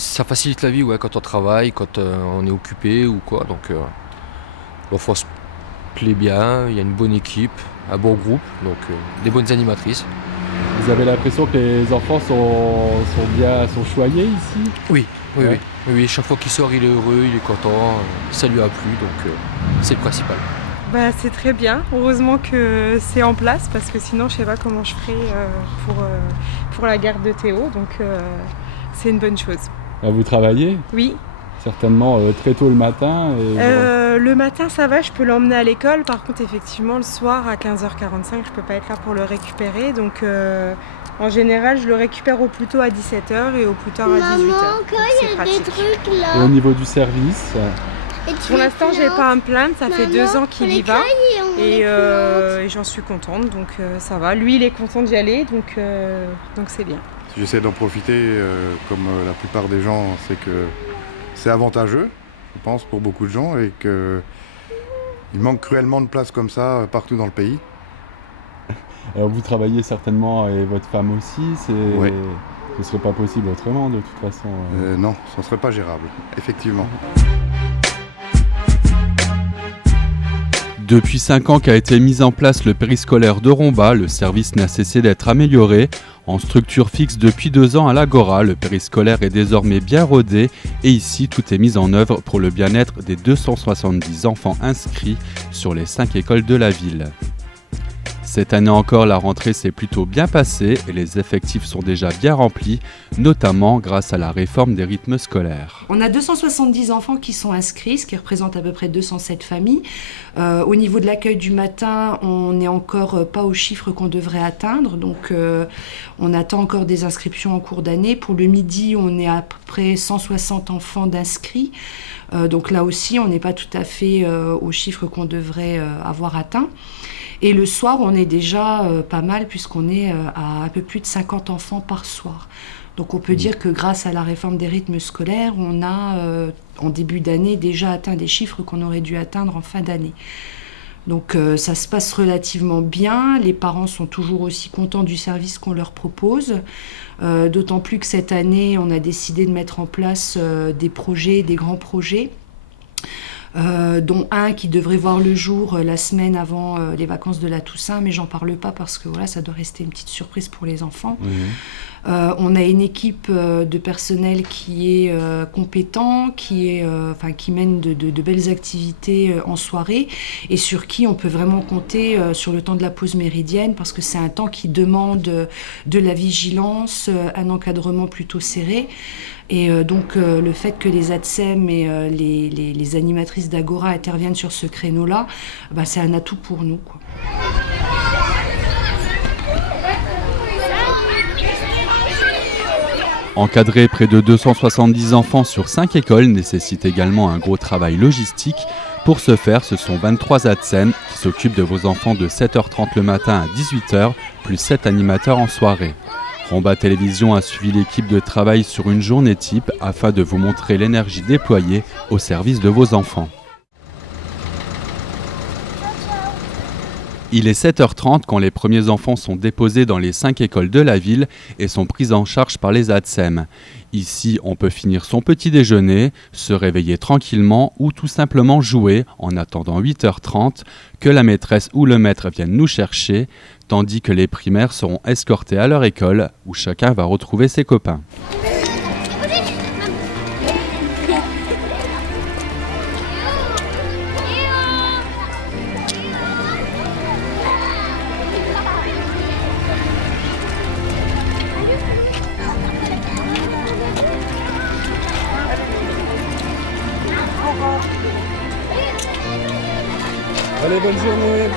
Ça facilite la vie, ouais, quand on travaille, quand on est occupé ou quoi. Donc, on se plaît bien, il y a une bonne équipe, un bon groupe, donc des bonnes animatrices. Vous avez l'impression que les enfants sont choyés ici? Oui, oui, Ouais. oui. Oui, chaque fois qu'il sort, il est heureux, il est content, ça lui a plu, donc c'est le principal. Bah, c'est très bien. Heureusement que c'est en place parce que sinon je sais pas comment je ferais pour la garde de Théo. Donc c'est une bonne chose. Là, vous travaillez Oui. certainement très tôt le matin. Le matin ça va, je peux l'emmener à l'école. Par contre effectivement le soir à 15h45 je peux pas être là pour le récupérer. Donc en général je le récupère au plus tôt à 17h et au plus tard à 18h. Maman, Donc, quand il y a des trucs Et là. au niveau du service, Pour l'instant j'ai pas à me plaindre, ça fait 2 ans qu'il y va. Et Et j'en suis contente, donc ça va. Lui, il est content d'y aller, donc c'est bien. J'essaie d'en profiter comme la plupart des gens, c'est que c'est avantageux, je pense, pour beaucoup de gens et qu'il manque cruellement de places comme ça partout dans le pays. vous travaillez certainement et votre femme aussi. Ouais. Ce serait pas possible autrement de toute façon. Non, ça ne serait pas gérable, effectivement. Depuis 5 ans qu'a été mis en place le périscolaire de Romba, le service n'a cessé d'être amélioré. En structure fixe depuis 2 ans à l'Agora, le périscolaire est désormais bien rodé et ici tout est mis en œuvre pour le bien-être des 270 enfants inscrits sur les 5 écoles de la ville. Cette année encore, la rentrée s'est plutôt bien passée et les effectifs sont déjà bien remplis, notamment grâce à la réforme des rythmes scolaires. On a 270 enfants qui sont inscrits, ce qui représente à peu près 207 familles. Au niveau de l'accueil du matin, on n'est encore pas au chiffre qu'on devrait atteindre, donc on attend encore des inscriptions en cours d'année. Pour le midi, on est à peu près 160 enfants d'inscrits, donc là aussi, on n'est pas tout à fait au chiffre qu'on devrait avoir atteint. Et le soir, on est déjà pas mal puisqu'on est à un peu plus de 50 enfants par soir. Donc on peut dire que grâce à la réforme des rythmes scolaires, on a en début d'année déjà atteint des chiffres qu'on aurait dû atteindre en fin d'année. Donc ça se passe relativement bien, les parents sont toujours aussi contents du service qu'on leur propose, d'autant plus que cette année, on a décidé de mettre en place des projets, des grands projets. Dont un qui devrait voir le jour la semaine avant les vacances de la Toussaint, mais j'en parle pas parce que voilà, ça doit rester une petite surprise pour les enfants. On a une équipe de personnel qui est compétent, qui mène de belles activités en soirée et sur qui on peut vraiment compter sur le temps de la pause méridienne parce que c'est un temps qui demande de la vigilance, un encadrement plutôt serré. Et donc le fait que les ATSEM et les animatrices d'Agora interviennent sur ce créneau-là, c'est un atout pour nous, quoi. Encadrer près de 270 enfants sur 5 écoles nécessite également un gros travail logistique. Pour ce faire, ce sont 23 ATSEM qui s'occupent de vos enfants de 7h30 le matin à 18h, plus 7 animateurs en soirée. Romba Télévision a suivi l'équipe de travail sur une journée type afin de vous montrer l'énergie déployée au service de vos enfants. Il est 7h30 quand les premiers enfants sont déposés dans les 5 écoles de la ville et sont pris en charge par les ATSEM. Ici, on peut finir son petit déjeuner, se réveiller tranquillement ou tout simplement jouer en attendant 8h30 que la maîtresse ou le maître viennent nous chercher, tandis que les primaires seront escortés à leur école où chacun va retrouver ses copains. Allez, bonne journée.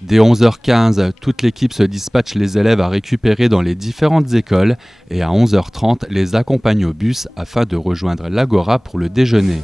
Dès 11h15, toute l'équipe se dispatche les élèves à récupérer dans les différentes écoles et à 11h30, les accompagne au bus afin de rejoindre l'Agora pour le déjeuner.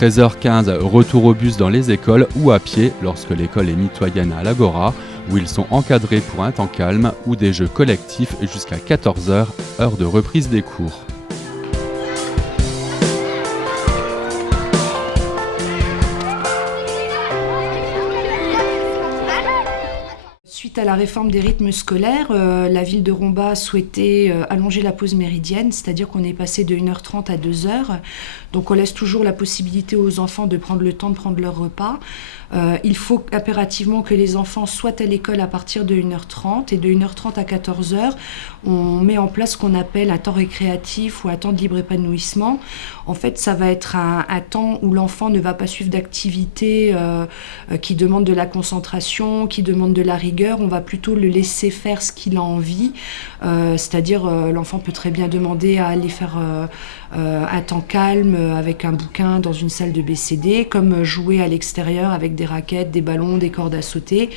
13h15, retour au bus dans les écoles ou à pied lorsque l'école est mitoyenne à l'Agora, où ils sont encadrés pour un temps calme ou des jeux collectifs jusqu'à 14h, heure de reprise des cours. Suite à la réforme des rythmes scolaires, la ville de Romba a souhaité allonger la pause méridienne, c'est-à-dire qu'on est passé de 1h30 à 2h. Donc on laisse toujours la possibilité aux enfants de prendre le temps de prendre leur repas. Il faut impérativement que les enfants soient à l'école à partir de 1h30 et de 1h30 à 14h, on met en place ce qu'on appelle un temps récréatif ou un temps de libre épanouissement. En fait, ça va être un temps où l'enfant ne va pas suivre d'activités qui demandent de la concentration, qui demandent de la rigueur. On va plutôt le laisser faire ce qu'il a envie, c'est-à-dire l'enfant peut très bien demander à aller faire un temps calme avec un bouquin dans une salle de BCD, comme jouer à l'extérieur avec des raquettes, des ballons, des cordes à sauter.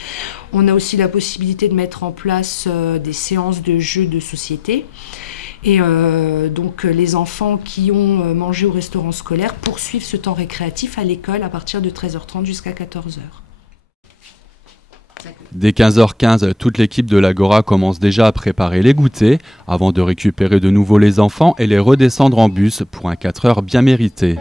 On a aussi la possibilité de mettre en place des séances de jeux de société. Et donc les enfants qui ont mangé au restaurant scolaire poursuivent ce temps récréatif à l'école à partir de 13h30 jusqu'à 14h. Dès 15h15, toute l'équipe de l'Agora commence déjà à préparer les goûters avant de récupérer de nouveau les enfants et les redescendre en bus pour un 4 heures bien mérité.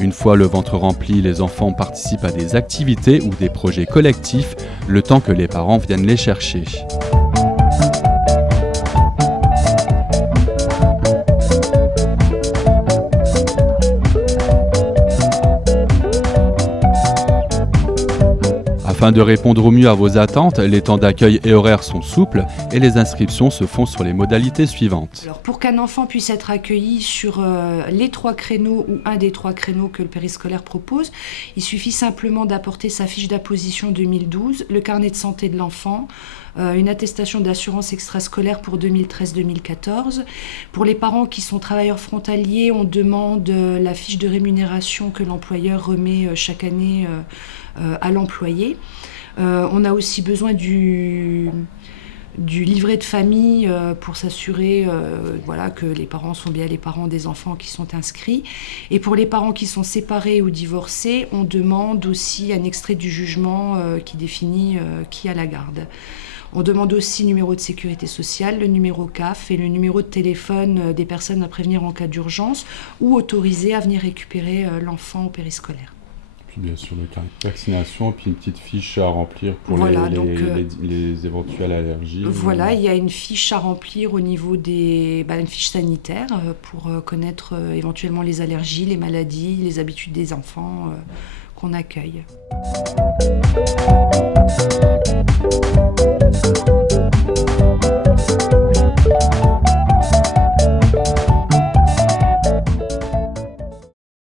Une fois le ventre rempli, les enfants participent à des activités ou des projets collectifs, le temps que les parents viennent les chercher. Afin de répondre au mieux à vos attentes, les temps d'accueil et horaires sont souples et les inscriptions se font sur les modalités suivantes. Alors pour qu'un enfant puisse être accueilli sur les 3 créneaux ou un des 3 créneaux que le périscolaire propose, il suffit simplement d'apporter sa fiche d'apposition 2012, le carnet de santé de l'enfant, une attestation d'assurance extrascolaire pour 2013-2014. Pour les parents qui sont travailleurs frontaliers, on demande la fiche de rémunération que l'employeur remet chaque année à l'employé. On a aussi besoin du livret de famille pour s'assurer que les parents sont bien les parents des enfants qui sont inscrits. Et pour les parents qui sont séparés ou divorcés, on demande aussi un extrait du jugement qui définit qui a la garde. On demande aussi le numéro de sécurité sociale, le numéro CAF et le numéro de téléphone des personnes à prévenir en cas d'urgence ou autorisées à venir récupérer l'enfant au périscolaire. Puis bien sûr le carnet de vaccination, puis une petite fiche à remplir pour les éventuelles allergies. Voilà, il y a une fiche à remplir au niveau une fiche sanitaire pour connaître éventuellement les allergies, les maladies, les habitudes des enfants qu'on accueille.